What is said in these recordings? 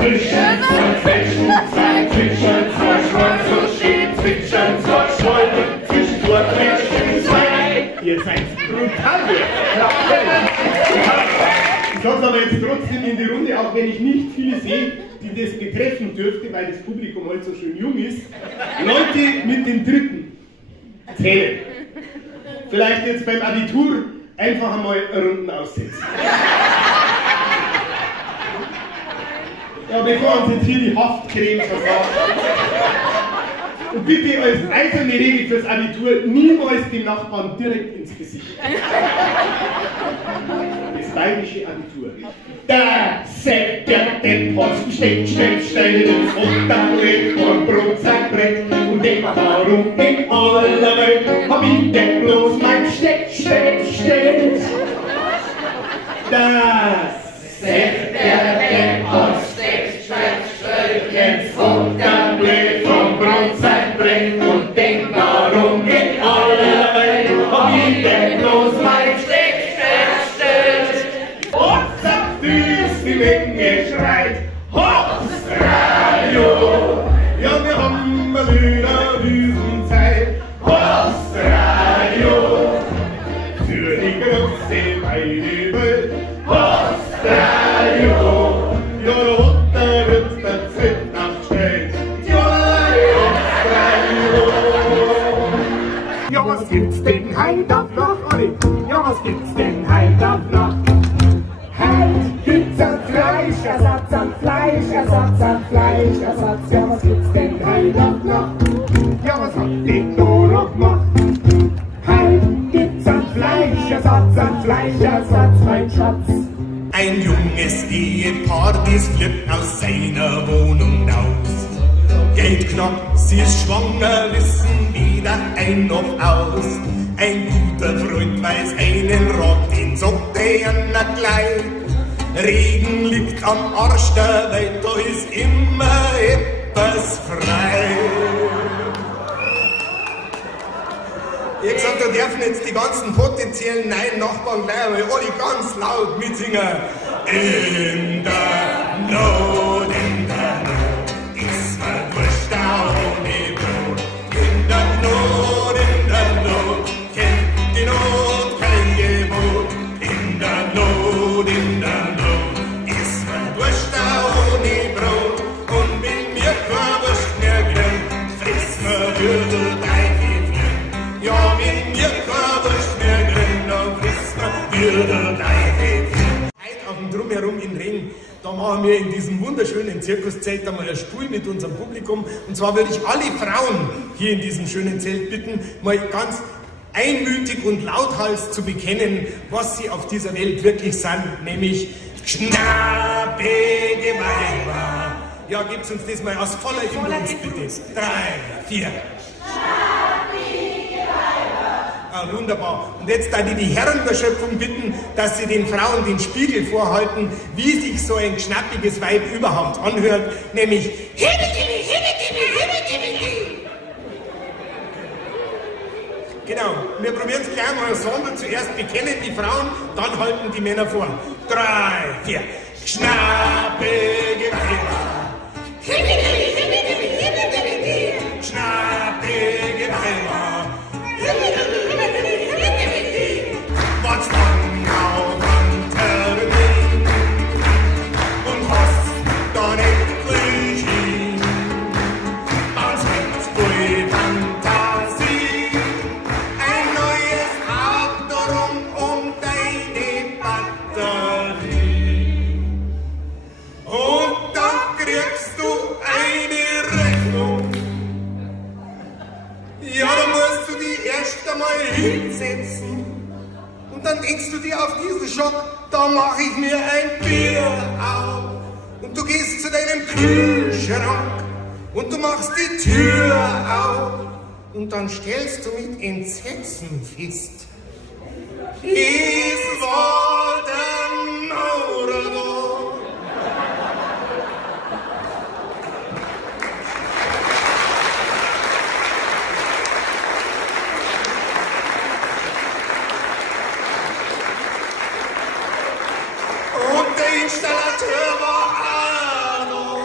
Zwischen zwei Flächen, zwei Zwitschern, zwei Schwarz und steht zwitschern, zwei Schwalben, zwischen zwei Flächen, zwei. Ihr seid brutal. Ich sag's aber jetzt trotzdem in die Runde, auch wenn ich nicht viele sehe, die das betreffen dürfte, weil das Publikum halt so schön jung ist. Leute mit den dritten Zählen. Vielleicht jetzt beim Abitur einfach einmal Runden aussetzen. Ja, bevor uns jetzt hier die Haftcreme versagt. Und bitte als eiserne Regel fürs Abitur niemals dem Nachbarn direkt ins Gesicht. Das bayerische Abitur. Der Sepp, der Posten steht, steht ins Unterbrett und Brotzeitbrett. Und denk, warum in aller Welt hab ich denn bloß mein steht. Der Sepp, der Posten steht ins Unterbrett und Brotzeitbrett. Und denk, warum in aller Welt hab ich denn bloß mein steht. Die Menge schreit, Hops Radio! Ja, wir haben mal wieder Wiesenzeit, Hops Radio! Für die große weite Welt, Hops Radio! Ja, da wird der Zeit nachgestellt, ja, Hops Radio! Ja, was gibt's denn heut auf Nacht, Olli? Ja, was gibt's denn heut auf Nacht? Gibt's ein Fleischersatz, ein Fleischersatz, ein Fleischersatz. Ja, was gibt's denn heute noch? Ja, was hat die Doro gemacht? Heute gibt's ein Fleischersatz, mein Schatz. Ein junges Ehepaar, das flippt aus seiner Wohnung raus. Geld knapp, sie ist schwanger, wissen weder ein noch aus. Ein guter Freund weiß einen Rat, den sagt er nicht gleich. Regen liegt am Arsch der Welt, da ist immer etwas frei. Ich hab gesagt, da dürfen jetzt die ganzen potenziellen neuen Nachbarn gleich einmal alle ganz laut mitsingen. In der Not, ist mir wurscht, ohne Brot. In der Not, kennt die Not kein Gebot. In der Not, ist mir wurscht, ohne Brot. Und wenn mir kein Wurst mehr kriegt, friss mir Würdeldeiche fliegen. Ja, wenn mir kein Wurst mehr kriegt, dann friss mir Würdeldeiche fliegen. Heute auf dem Drumherum in Ring, da machen wir in diesem wunderschönen Zirkuszelt einmal ein Spiel mit unserem Publikum. Und zwar würde ich alle Frauen hier in diesem schönen Zelt bitten, mal ganz einmütig und lauthals zu bekennen, was sie auf dieser Welt wirklich sind, nämlich schnappige Weiber. Ja, gibt's uns das mal aus voller Inbrunst, bitte. 3, 4. Ah, wunderbar. Und jetzt darf ich die Herren der Schöpfung bitten, dass sie den Frauen den Spiegel vorhalten, wie sich so ein schnappiges Weib überhaupt anhört, nämlich Genau, wir probieren es gleich mal ensemble. Zuerst bekennen die Frauen, dann halten die Männer vor. 3, 4. Schnappige Weiber. Schnappige Weiber. Was dann auf Antermin und hast da nicht Klischee. Was mit voll Fantasie. Ein neues Auto rund um deine Batterie. Und dann kriegst du eine Rechnung. Ja, da musst du die erst einmal hinsetzen. Und dann denkst du dir auf diesen Schock, da mache ich mir ein Bier auf. Und du gehst zu deinem Kühlschrank und du machst die Tür auf. Und dann stellst du mit Entsetzen fest, es war der Maurer. Und der Installateur war auch noch.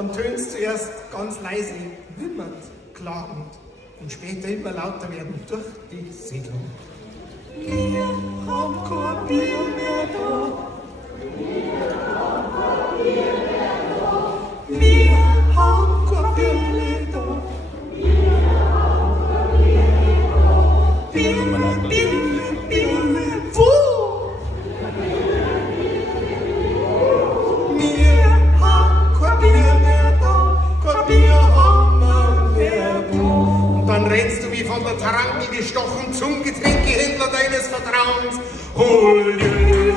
dann tönst zuerst ganz leise, wimmernd, klagend und später immer lauter werden durch die Siedlung. Wir haben kein Bier mehr da. Wir haben kein Bier mehr da. Rennst du wie von der Tarantel gestochen zum Getränkehändler deines Vertrauens. Hol dir